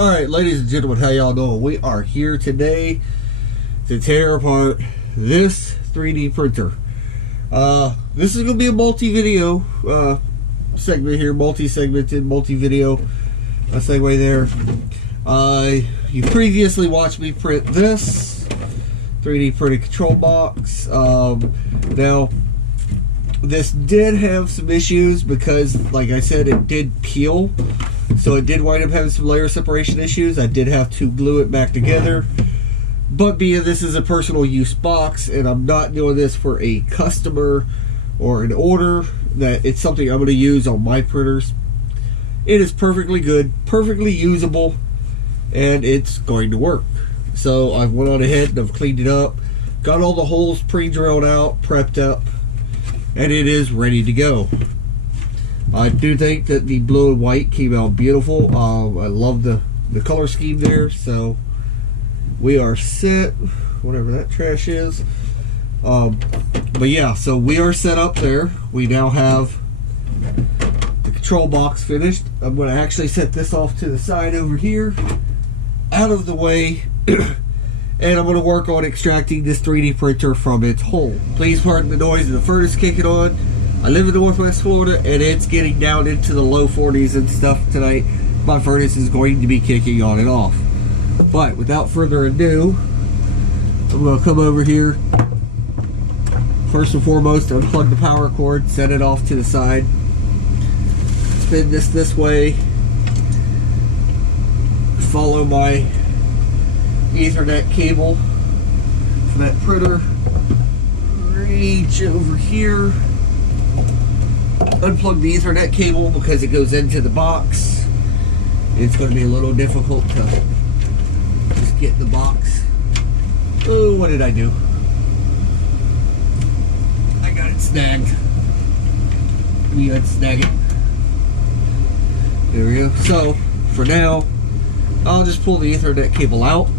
Alright, ladies and gentlemen, how y'all doing? We are here today to tear apart this 3D printer. This is going to be a multi-video segment here, multi-segmented, multi-video segue there. You previously watched me print this 3D printed control box. Now, this did have some issues because, like I said, it did peel. So it did wind up having some layer separation issues. I did have to glue it back together. But being this is a personal use box and I'm not doing this for a customer or an order, that it's something I'm going to use on my printers. It is perfectly good, perfectly usable, and it's going to work. So I've went on ahead and I've cleaned it up, got all the holes pre-drilled out, prepped up, and it is ready to go. I do think that the blue and white came out beautiful. I love the color scheme there. So we are set, whatever that trash is. But yeah, so we are set up there. We now have the control box finished. I'm going to actually set this off to the side over here, out of the way, and I'm going to work on extracting this 3D printer from its hole. Please pardon the noise of the furnace kicking on. I live in Northwest Florida and it's getting down into the low 40s and stuff tonight. My furnace is going to be kicking on and off. But without further ado, I'm going to come over here. First and foremost, unplug the power cord, set it off to the side. Spin this way. Follow my Ethernet cable for that printer. Reach over here. Unplug the Ethernet cable because it goes into the box. It's going to be a little difficult to just get the box. Oh, what did I do? I got it snagged. Let me unsnag it. There we go. So, for now, I'll just pull the Ethernet cable out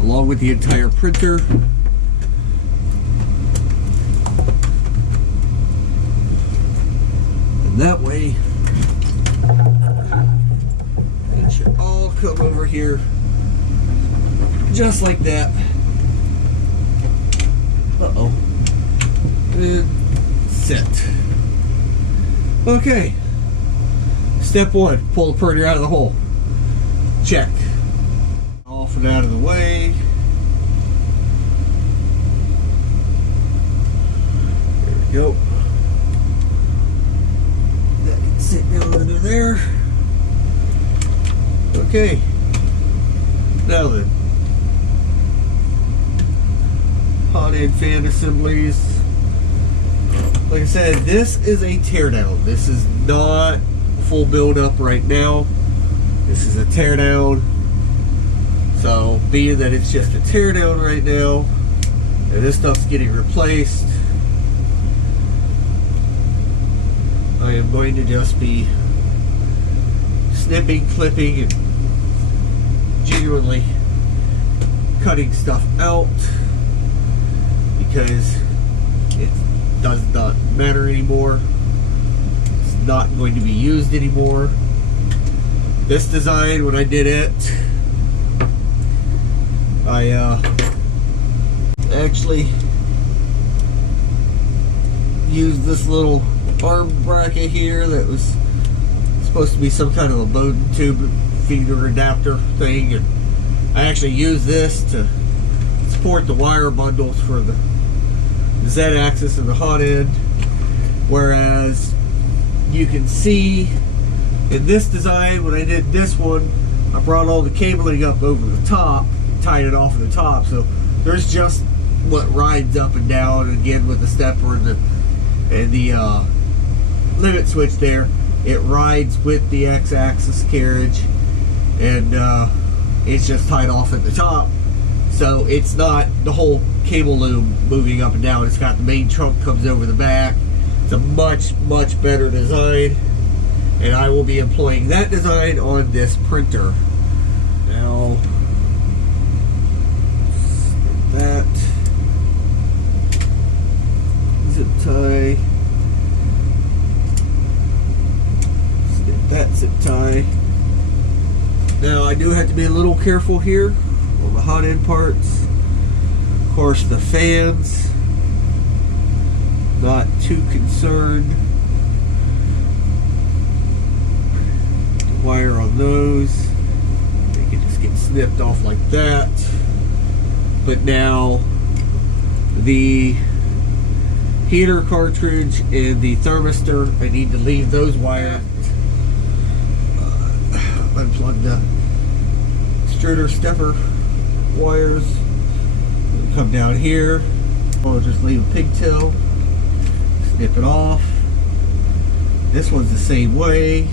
along with the entire printer. That way, it should all come over here just like that. Uh-oh. And set. Okay. Step one, pull the printer out of the hole. Check. Off and out of the way. There we go. Sit down under there. Okay. Now then. Hot end fan assemblies. Like I said, this is a teardown. This is not full build up right now. This is a teardown. So, being that it's just a teardown right now, and this stuff's getting replaced, I am going to just be snipping, clipping, and genuinely cutting stuff out because it does not matter anymore. It's not going to be used anymore. This design, when I did it, I actually used this little arm bracket here that was supposed to be some kind of a Bowden tube feeder adapter thing, and I actually used this to support the wire bundles for the Z-axis and the hot end, whereas you can see in this design, when I did this one, I brought all the cabling up over the top, tied it off at the top, so there's just what rides up and down, again with the stepper and the limit switch there. It rides with the X-axis carriage, and it's just tied off at the top, so it's not the whole cable loom moving up and down. It's got the main trunk comes over the back. It's a much better design, and I will be employing that design on this printer. Now, that zip tie. That zip tie. Now I do have to be a little careful here on the hot end parts. Of course, the fans, not too concerned. The wire on those, they can just get snipped off like that. But now the heater cartridge and the thermistor, I need to leave those wires. Unplug the extruder stepper wires. Come down here. I'll just leave a pigtail, snip it off. This one's the same way.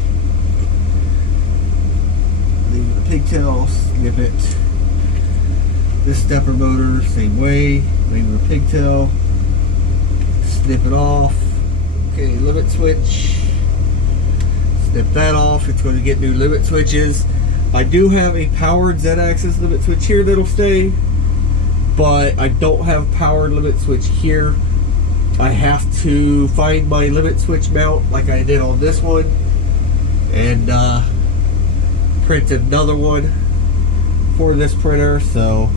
Leave the pigtail, snip it. This stepper motor, same way. Leave the pigtail, snip it off. Okay, limit switch. Snip that off. It's going to get new limit switches. I do have a powered Z-axis limit switch here that'll stay, but I don't have powered limit switch here. I have to find my limit switch mount like I did on this one and print another one for this printer, so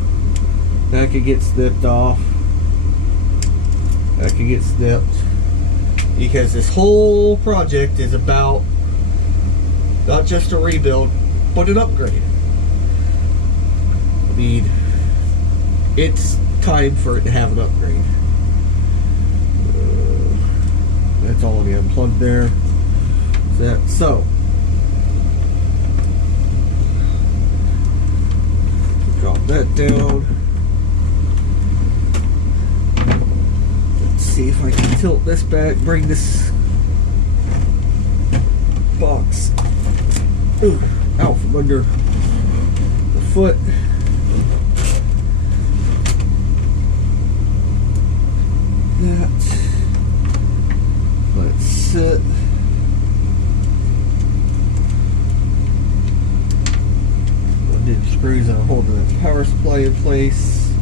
that could get snipped off. That could get snipped, because this whole project is about not just a rebuild, but an upgrade. I mean, it's time for it to have an upgrade. That's all I unplugged there. So, drop that down. Let's see if I can tilt this back, bring this box out from under the foot. That. Let's sit. Undo the screws that are holding the power supply in place.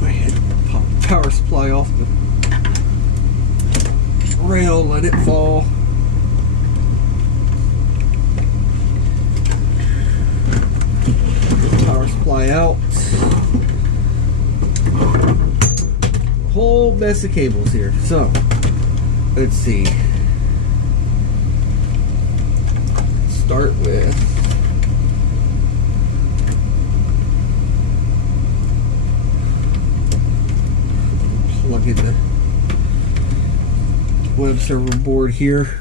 I had to pop the power supply off the rail, let it fall. Get the power supply out. A whole mess of cables here. So, let's see. Start with plug in the web server board here.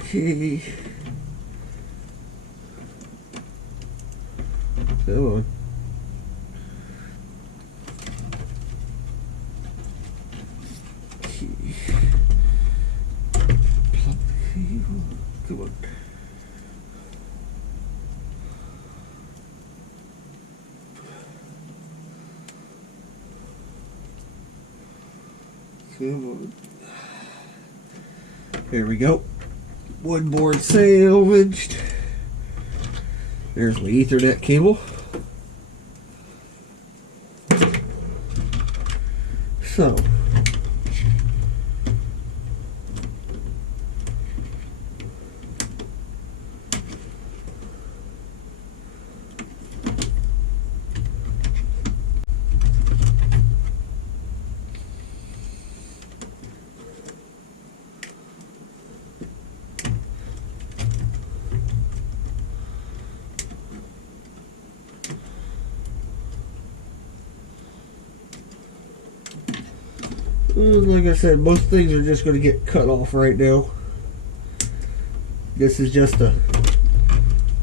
Okay. Come on. Okay. Plug the cable. Come on. Come on. There we go. One board salvaged. There's the Ethernet cable. So, like I said, most things are just going to get cut off right now. This is just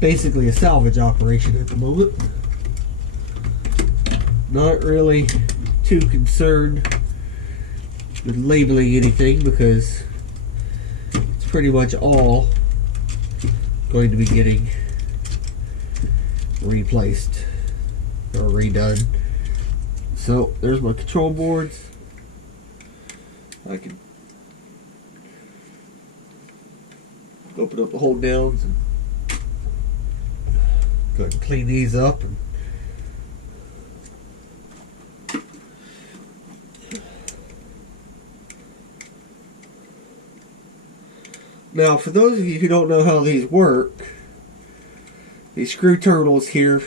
basically a salvage operation at the moment. Not really too concerned with labeling anything, because it's pretty much all going to be getting replaced or redone. So there's my control boards. I can open up the hold downs and go ahead and clean these up and Now, for those of you who don't know how these work, these screw terminals here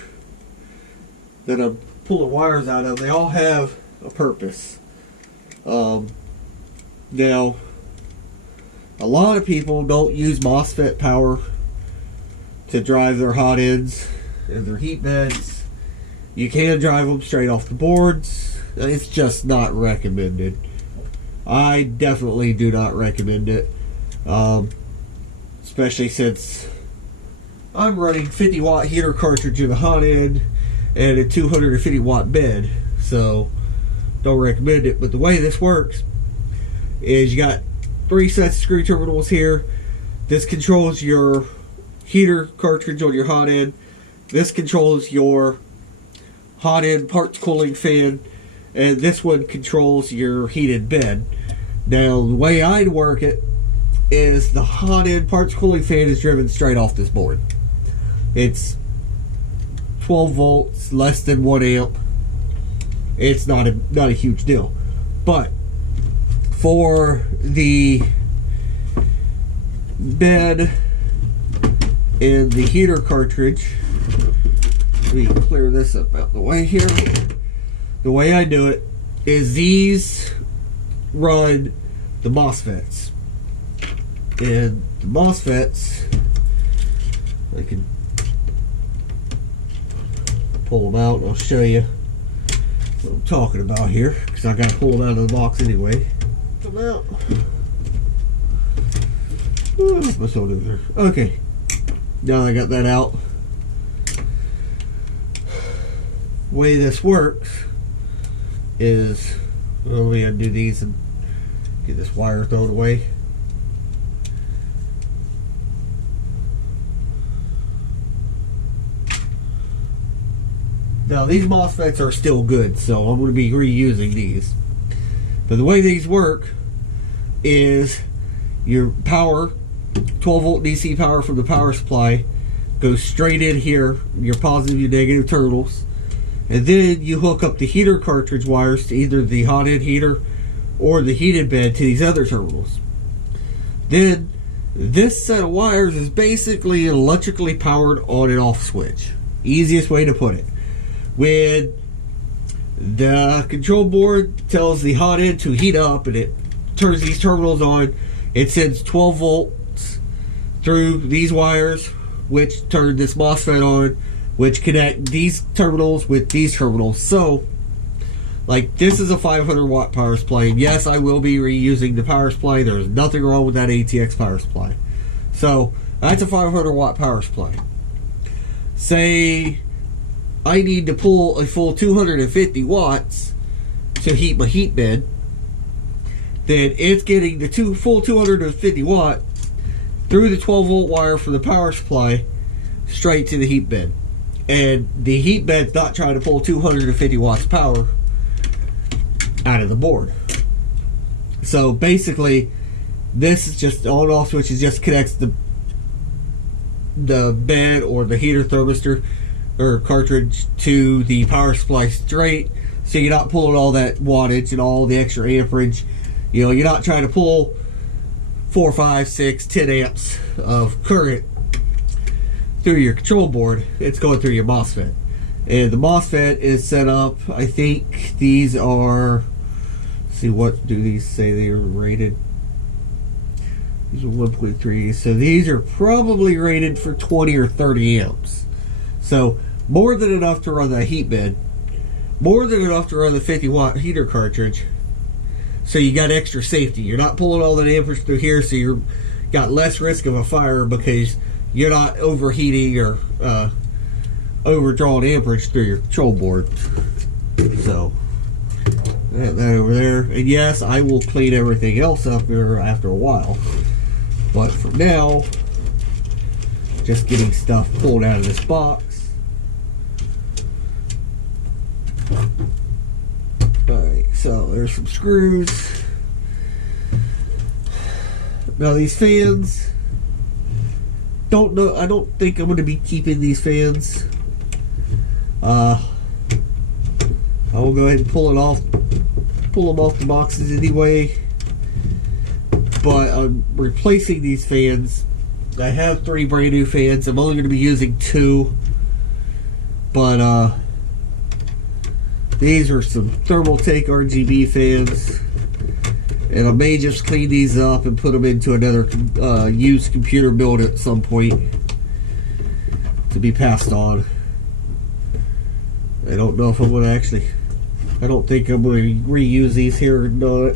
that I'm pulling wires out of, they all have a purpose. Now, a lot of people don't use MOSFET power to drive their hot ends and their heat beds. You can drive them straight off the boards. It's just not recommended. I definitely do not recommend it. Especially since I'm running 50 watt heater cartridge in the hot end and a 250 watt bed. So, don't recommend it. But the way this works is you got 3 sets of screw terminals here. This controls your heater cartridge on your hot end. This controls your hot end parts cooling fan, and this one controls your heated bed. Now, the way I'd work it is the hot end parts cooling fan is driven straight off this board. It's 12 volts, less than 1 amp. It's not a huge deal. But for the bed and the heater cartridge, let me clear this up out the way here. The way I do it is these run the MOSFETs. And the MOSFETs, I can pull them out and I'll show you what I'm talking about here, because I got to pull them out of the box anyway. Pull them out. What's all there? Okay, now I got that out. The way this works is, well, we gotta do these and get this wire thrown away. Now these MOSFETs are still good, so I'm going to be reusing these. But the way these work is your power, 12 volt DC power from the power supply, goes straight in here, your positive and negative terminals, and then you hook up the heater cartridge wires to either the hot end heater or the heated bed to these other terminals. Then this set of wires is basically an electrically powered on and off switch. Easiest way to put it. When the control board tells the hot end to heat up and it turns these terminals on, it sends 12 volts through these wires, which turn this MOSFET on, which connect these terminals with these terminals. So, like, this is a 500 watt power supply. Yes, I will be reusing the power supply. There's nothing wrong with that ATX power supply. So, that's a 500 watt power supply. Say I need to pull a full 250 watts to heat my heat bed, then it's getting the full 250 watt through the 12 volt wire from the power supply straight to the heat bed. And the heat bed's not trying to pull 250 watts power out of the board. So basically, this is just on and off switch. It just connects the bed or the heater thermistor or cartridge to the power supply straight, so you're not pulling all that wattage and all the extra amperage. You know, you're not trying to pull 4, 5, 6, 10 amps of current through your control board. It's going through your MOSFET, and the MOSFET is set up, I think these are, let's see, what do these say they are rated? These are 1.3, so these are probably rated for 20 or 30 amps. So more than enough to run that heat bed, more than enough to run the 50 watt heater cartridge. So you got extra safety. You're not pulling all that amperage through here, so you're got less risk of a fire because you're not overheating or overdrawing amperage through your control board. So that over there. And yes, I will clean everything else up here after a while. But for now, just getting stuff pulled out of this box. Alright, so there's some screws. Now these fans, I don't think I'm going to be keeping these fans. I will go ahead and pull them off the boxes anyway. but I'm replacing these fans. I have 3 brand new fans. I'm only going to be using 2, but these are some Thermaltake RGB fans, and I may just clean these up and put them into another used computer build at some point to be passed on. I don't know if I'm going to actually, I don't think I'm going to reuse these here or not.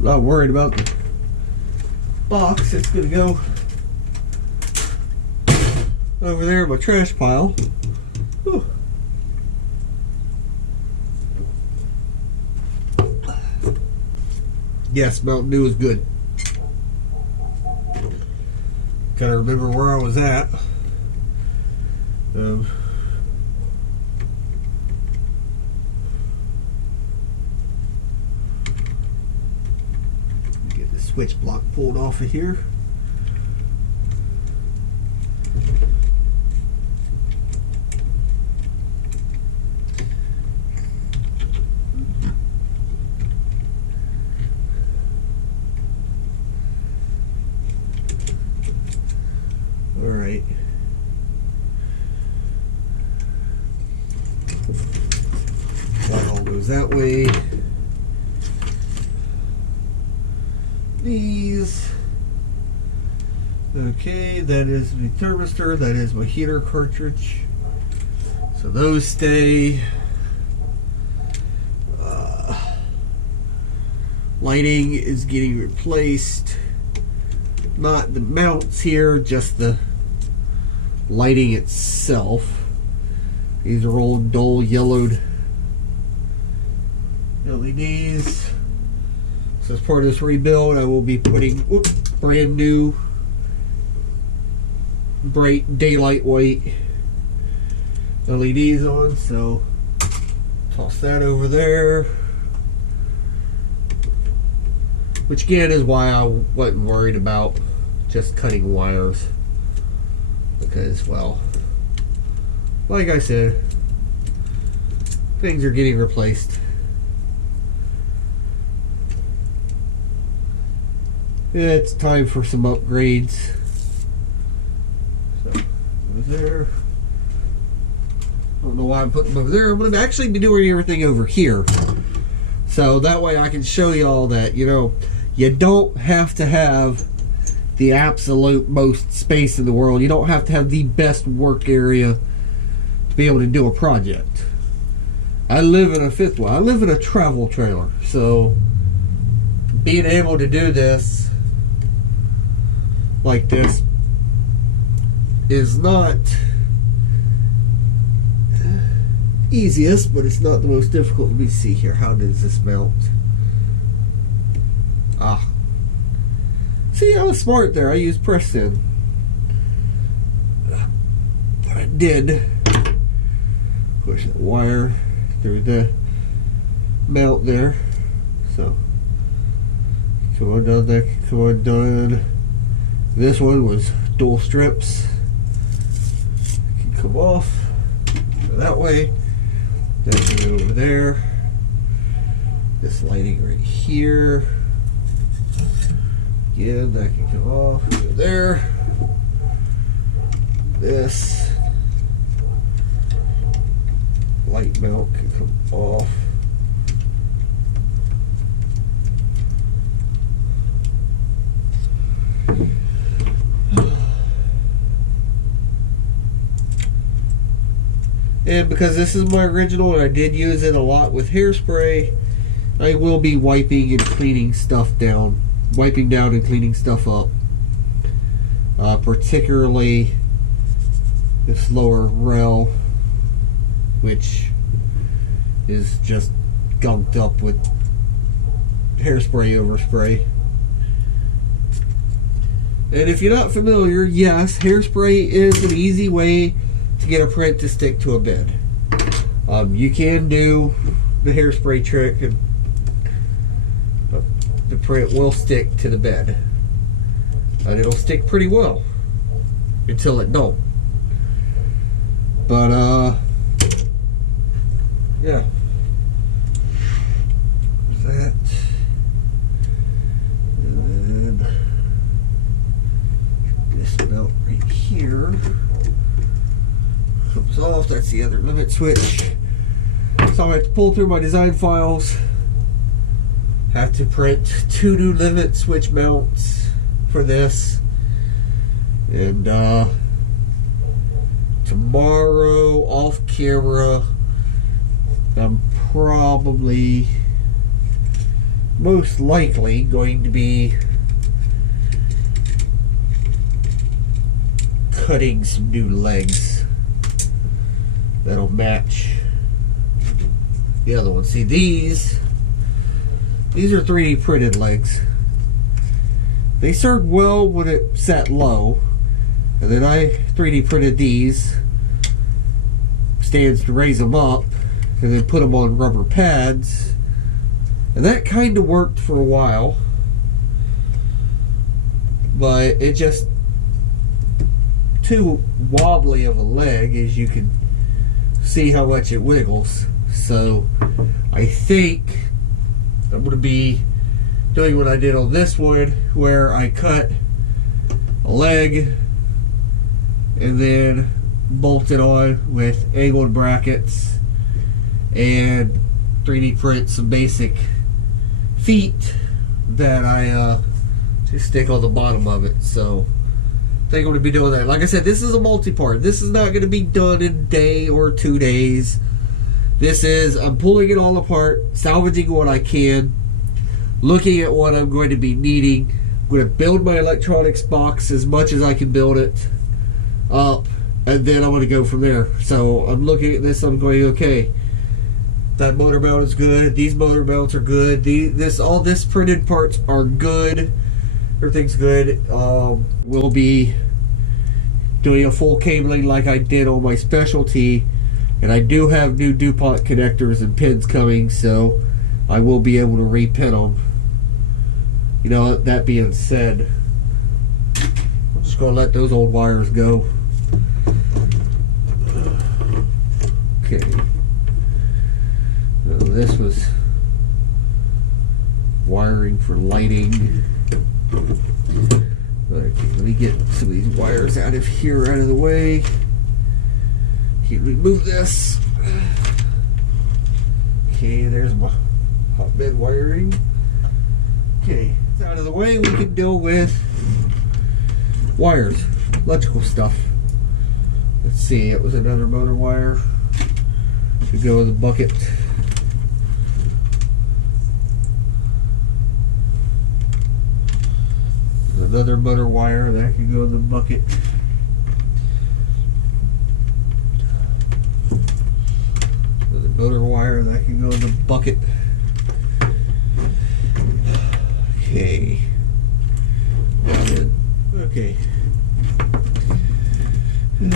Not worried about the box. It's going to go over there in my trash pile. Whew. Yes, Mountain Dew is good. Gotta remember where I was at. Get the switch block pulled off of here. Alright. That all goes that way. These. Okay, that is the thermistor, that is my heater cartridge. So those stay. Lighting is getting replaced. Not the mounts here, just the lighting itself. These are old dull yellowed LEDs. So as part of this rebuild, I will be putting brand new bright daylight white LEDs on. So toss that over there. Which again is why I wasn't worried about just cutting wires. Because, well, like I said, things are getting replaced. It's time for some upgrades. So, over there. I don't know why I'm putting them over there. I'm going to actually be doing everything over here. So that way I can show y'all that, you know, you don't have to have the absolute most space in the world. You don't have to have the best work area to be able to do a project. I live in a fifth wheel. I live in a travel trailer. So being able to do this like this is not easiest, but it's not the most difficult. Let me see here. How does this mount? Ah. See, I was smart there. I used press in. But I did push that wire through the mount there. So, come on down there. Come on down. This one was dual strips. Can come off. Go that way. That can go over there. This lighting right here. Again, that can come off. Go there. This light mount can come off. And because this is my original and I did use it a lot with hairspray, I will be wiping and cleaning stuff down. Wiping down and cleaning stuff up. Particularly this lower rail, which is just gunked up with hairspray overspray. And if you're not familiar, yes, hairspray is an easy way to get a print to stick to a bed. You can do the hairspray trick and the print will stick to the bed. And it'll stick pretty well. until it don't. But yeah, that, and then this belt right here comes off. That's the other limit switch. So I have to pull through my design files. Have to print 2 new limit switch mounts for this, and tomorrow off camera I'm probably most likely going to be cutting some new legs that'll match the other one. See, these are 3D printed legs. They served well when it sat low, and then I 3D printed these stands to raise them up, and then put them on rubber pads, and that kind of worked for a while, but it just too wobbly of a leg, as you can see how much it wiggles. So I think I'm going to be doing what I did on this one, where I cut a leg and then bolted on with angled brackets and 3D print some basic feet that I just stick on the bottom of it. So I think I'm going to be doing that. Like I said, this is a multi-part. This is not going to be done in a day or 2 days. This is, I'm pulling it all apart, salvaging what I can, looking at what I'm going to be needing. I'm going to build my electronics box as much as I can build it up, and then I'm going to go from there. So I'm looking at this, I'm going, okay, that motor mount is good, these motor mounts are good, all this printed parts are good, everything's good. We'll be doing a full cabling like I did on my specialty, and I do have new DuPont connectors and pins coming, so I will be able to repin them. You know, that being said, I'm just going to let those old wires go. Okay. So this was wiring for lighting. Okay, let me get some of these wires out of here, out of the way. Can we move this? Okay, there's my hotbed wiring. Okay, it's out of the way. We can deal with wires, electrical stuff. Let's see, it was another motor wire to go in the bucket. There's another motor wire that can go in the bucket. There's a motor wire that can go in the bucket. Okay. Okay. You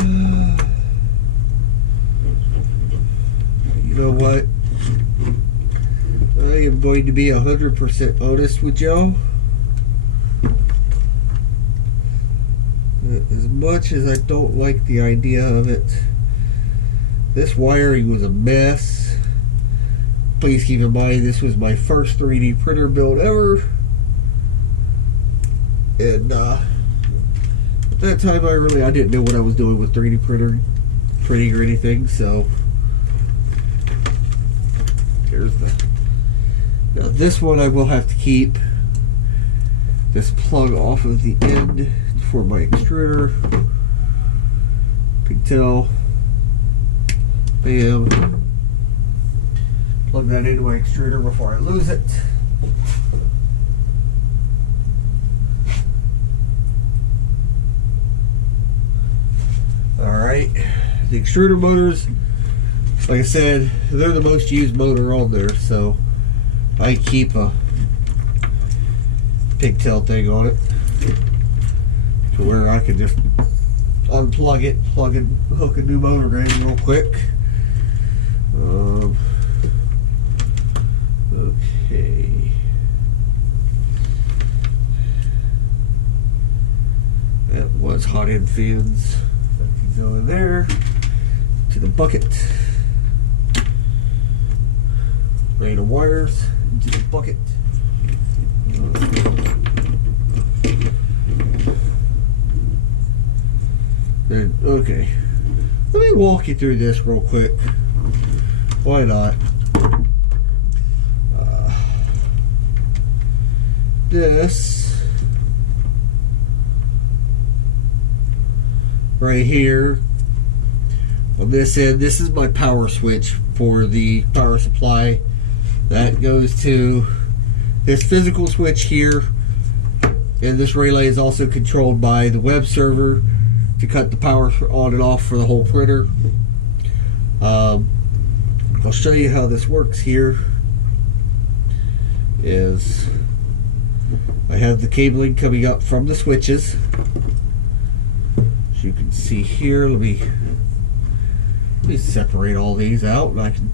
know what? I am going to be 100% honest with y'all. As much as I don't like the idea of it, this wiring was a mess. Please keep in mind, this was my first 3D printer build ever. And at that time, I didn't know what I was doing with 3D printing or anything. So there's the. Now this one I will have to keep this plug off of the end for my extruder. Pigtail. Bam. Plug that into my extruder before I lose it. Alright, the extruder motors, like I said, they're the most used motor on there, so I keep a pigtail thing on it to where I can just unplug it, plug and hook a new motor in real quick. Okay. That was hot end fans. Go in there to the bucket. Random wires into the bucket. Then, okay. Let me walk you through this real quick. Why not? This right here on this end, this is my power switch for the power supply. That goes to this physical switch here, and this relay is also controlled by the web server to cut the power on and off for the whole printer. I'll show you how this works here. Is I have the cabling coming up from the switches. As you can see here, let me separate all these out. And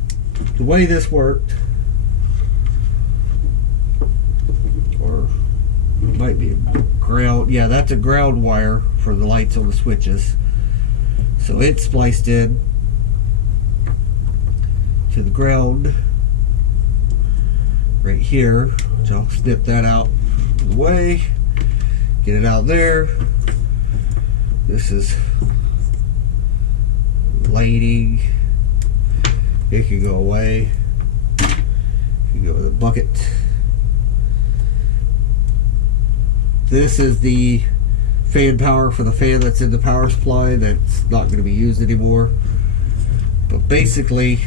the way this worked, or it might be a ground. Yeah, that's a ground wire for the lights on the switches. So it's spliced in to the ground right here, which I'll snip that out of the way, get it out there. This is lighting. It can go away. It can go in the bucket. This is the fan power for the fan that's in the power supply that's not going to be used anymore. But basically,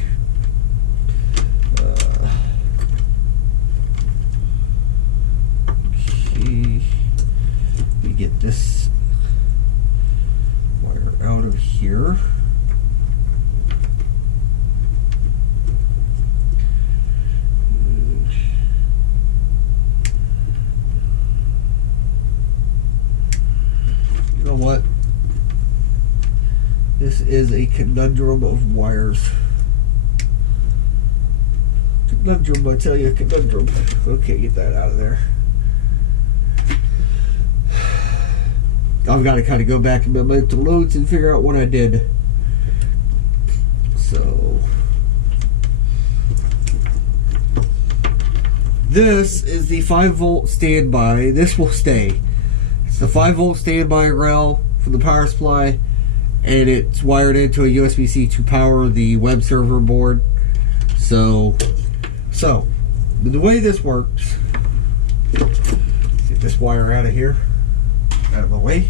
we get this wire out of here. You know what? This is a conundrum of wires. Conundrum, I tell you, conundrum. Okay, get that out of there. I've got to kind of go back in my mental notes and figure out what I did. So, this is the 5-volt standby. This will stay. It's the 5-volt standby rail for the power supply, and it's wired into a USB-C to power the web server board. So the way this works, get this wire out of here, out of my way,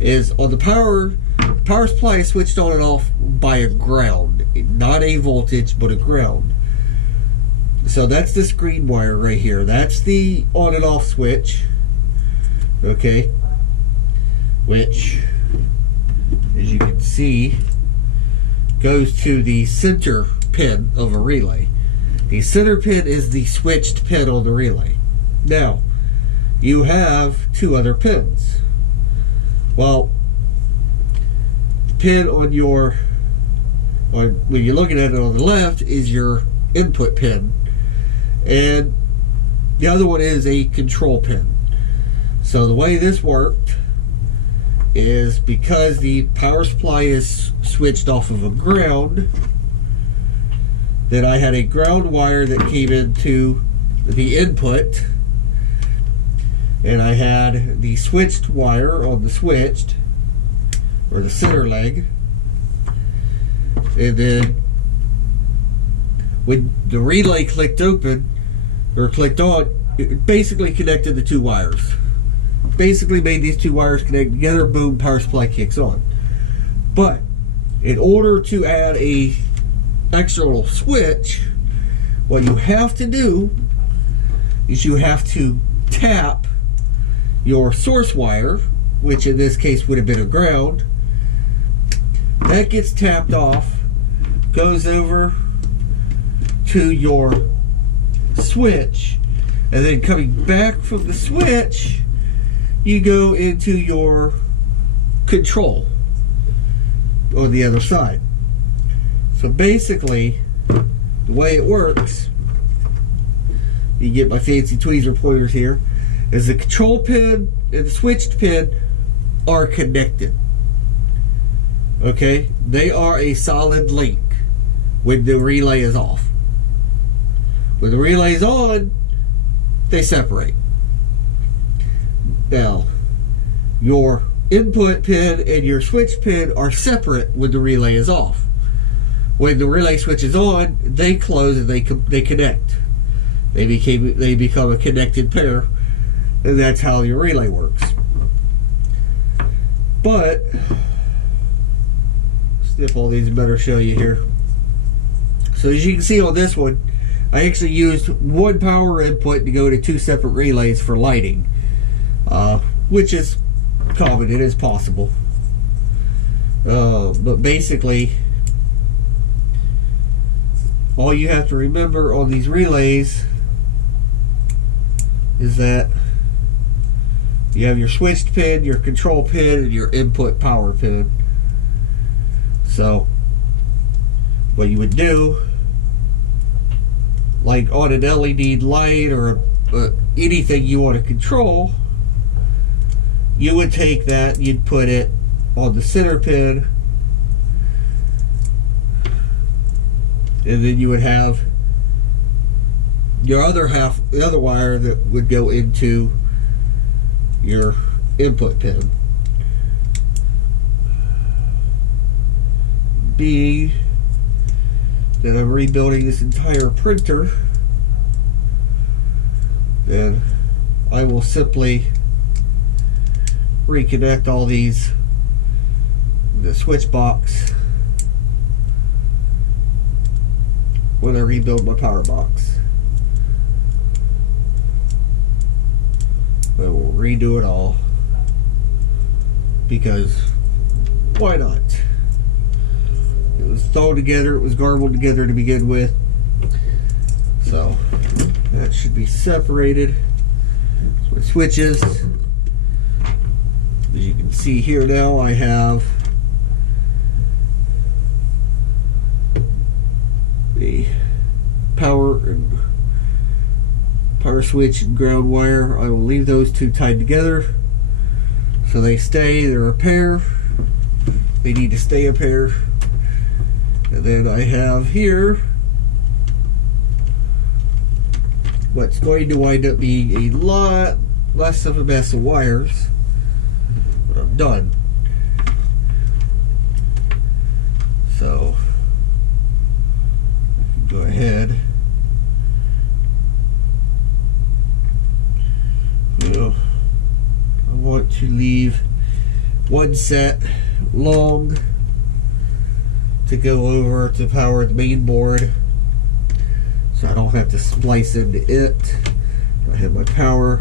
is on the power supply is switched on and off by a ground, not a voltage but a ground. So that's this green wire right here. That's the on and off switch, okay, which, as you can see, goes to the center pin of a relay. The center pin is the switched pin on the relay. Now, you have two other pins. Well, the pin on your, when you're looking at it on the left, is your input pin, and the other one is a control pin. So the way this worked is, because the power supply is switched off of a ground, that I had a ground wire that came into the input, and I had the switched wire on the switched, or the center leg, and then when the relay clicked open, or clicked on, it basically connected the two wires. Basically made these two wires connect together, boom, power supply kicks on. But in order to add a external switch, what you have to do is you have to tap your source wire, which in this case would have been a ground. That gets tapped off, goes over to your switch, and then coming back from the switch, you go into your control on the other side. So basically, the way it works, you get my fancy tweezer pointers here, is the control pin and the switched pin are connected. Okay, they are a solid link when the relay is off. When the relay is on, they separate. Now, your input pin and your switch pin are separate when the relay is off. When the relay switch is on, they close and they connect. They become a connected pair, and that's how your relay works. But snip all these, better show you here. So as you can see on this one, I actually used one power input to go to two separate relays for lighting, which is common. It is possible. But basically, all you have to remember on these relays is that you have your switched pin, your control pin, and your input power pin. So what you would do, like on an LED light or anything you want to control, you would take that, you'd put it on the center pin, and then you would have your other half, the other wire that would go into your input pin. Being that I'm rebuilding this entire printer, then I will simply reconnect all these, the switch box, when I rebuild my power box. I will redo it all, because why not? It was thrown together, it was garbled together to begin with. So that should be separated. So my switches, as you can see here now, I have the power switch and ground wire. I will leave those two tied together so they stay. They're a pair. They need to stay a pair. And then I have here what's going to wind up being a lot less of a mess of wires when I'm done. So go ahead. I want to leave one set long to go over to power the main board, so I don't have to splice into it. I have my power,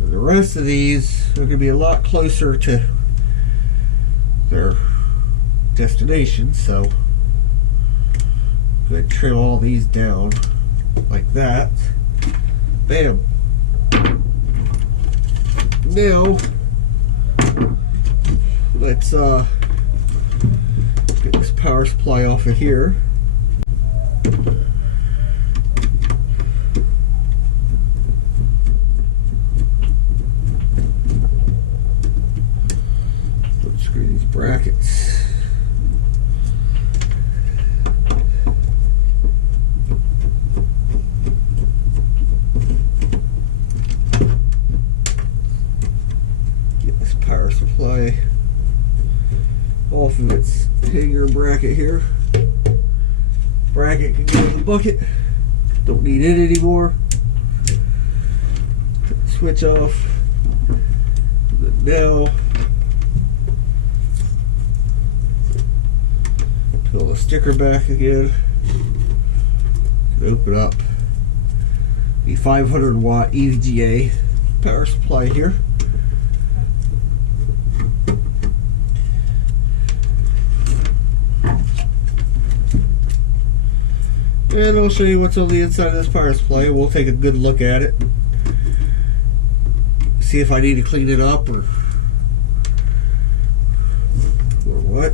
and the rest of these are going to be a lot closer to their destination, so I'm going to trim all these down like that. Bam. Now let's get this power supply off of here. Unscrew these brackets. Power supply off of its hanger bracket here. Bracket can go in the bucket. Don't need it anymore. Switch off. And now pull the sticker back again. Open up the 500 watt EVGA power supply here. And I'll show you what's on the inside of this power supply. We'll take a good look at it. See if I need to clean it up or what.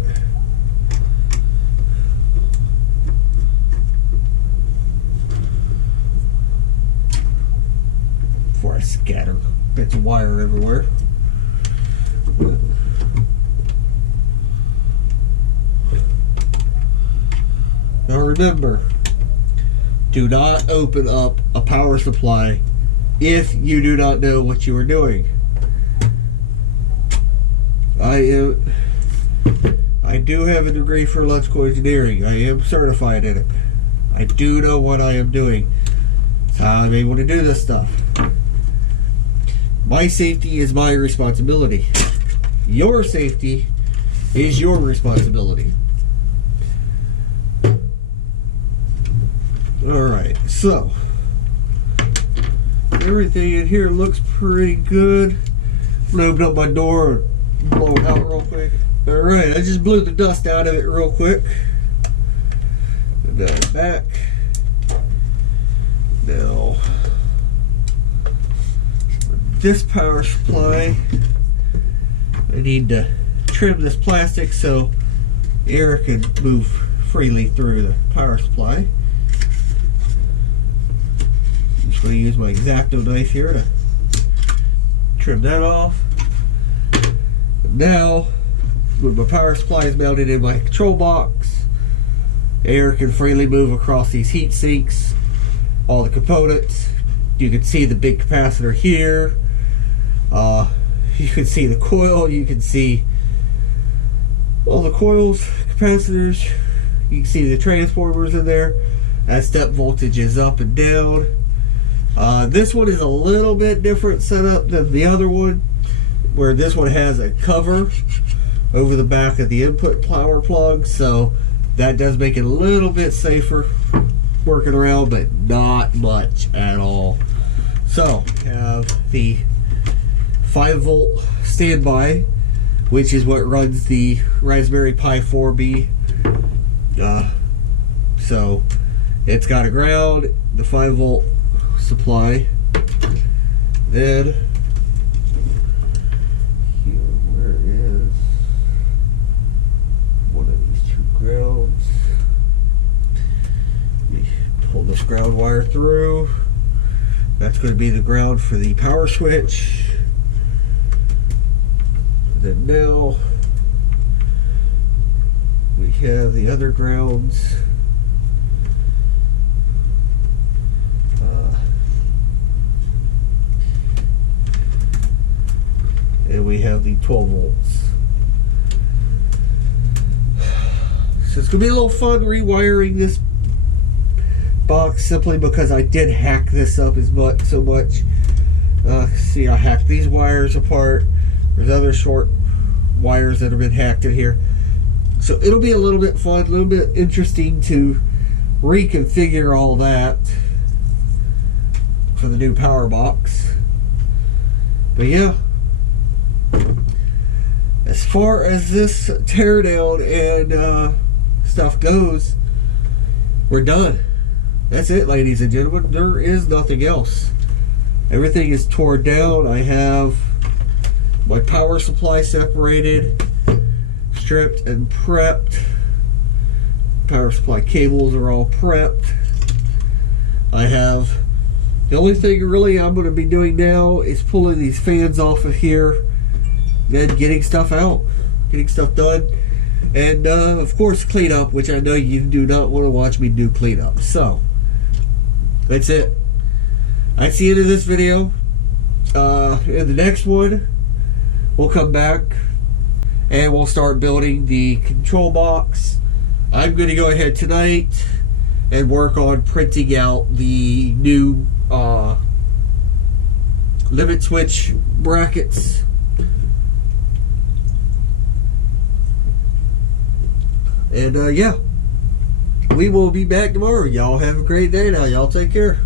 Before I scatter bits of wire everywhere. Now remember, do not open up a power supply if you do not know what you are doing. I do have a degree for electrical engineering. I am certified in it. I do know what I am doing. That's how I'm able to do this stuff. My safety is my responsibility. Your safety is your responsibility. Alright, so everything in here looks pretty good. I'm gonna open up my door and blow it out real quick. Alright, I just blew the dust out of it real quick. And now back. Now, this power supply, I need to trim this plastic so air can move freely through the power supply. I'm just going to use my X-Acto knife here to trim that off. Now, when my power supply is mounted in my control box, air can freely move across these heat sinks, all the components. You can see the big capacitor here. You can see the coil. You can see all the coils, capacitors. You can see the transformers in there. That step voltage is up and down. This one is a little bit different setup than the other one, where this one has a cover over the back of the input power plug, so that does make it a little bit safer working around, but not much at all. So we have the 5-volt standby, which is what runs the Raspberry Pi 4B. So it's got a ground, the 5-volt supply. Then here, where is one of these two grounds? We pull this ground wire through. That's going to be the ground for the power switch. And then now we have the other grounds. And we have the 12 volts. So it's going to be a little fun rewiring this box, simply because I did hack this up so much. See, I hacked these wires apart. There's other short wires that have been hacked in here. So it'll be a little bit fun, a little bit interesting to reconfigure all that for the new power box. But yeah, as far as this teardown and stuff goes, we're done. That's it, ladies and gentlemen. There is nothing else. Everything is torn down. I have my power supply separated, stripped and prepped. Power supply cables are all prepped. I have, the only thing really I'm going to be doing now is pulling these fans off of here, then getting stuff out, getting stuff done, and of course cleanup, which I know you do not want to watch me do cleanup. So that's it. That's the end of this video. In the next one, we'll come back and we'll start building the control box. I'm going to go ahead tonight and work on printing out the new limit switch brackets. And yeah, we will be back tomorrow. Y'all have a great day now. Y'all take care.